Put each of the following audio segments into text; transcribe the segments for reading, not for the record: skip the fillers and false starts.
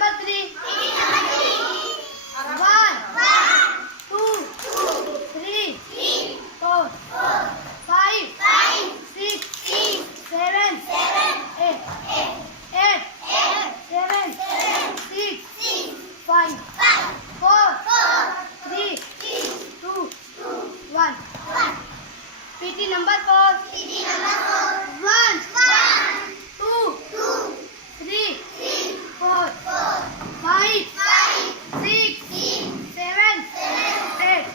number 3. 1, 2, 3, 4, 5, 6, 7, 8, 7, 6, 5, 4, 3, 2, 1. PT number 4. 1, 2, 3, 4, 5, 6, 7, 8,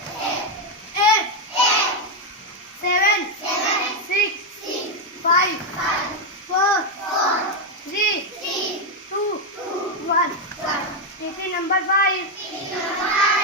7, 6, 5, 4, 3, 2, 1. PT number 5.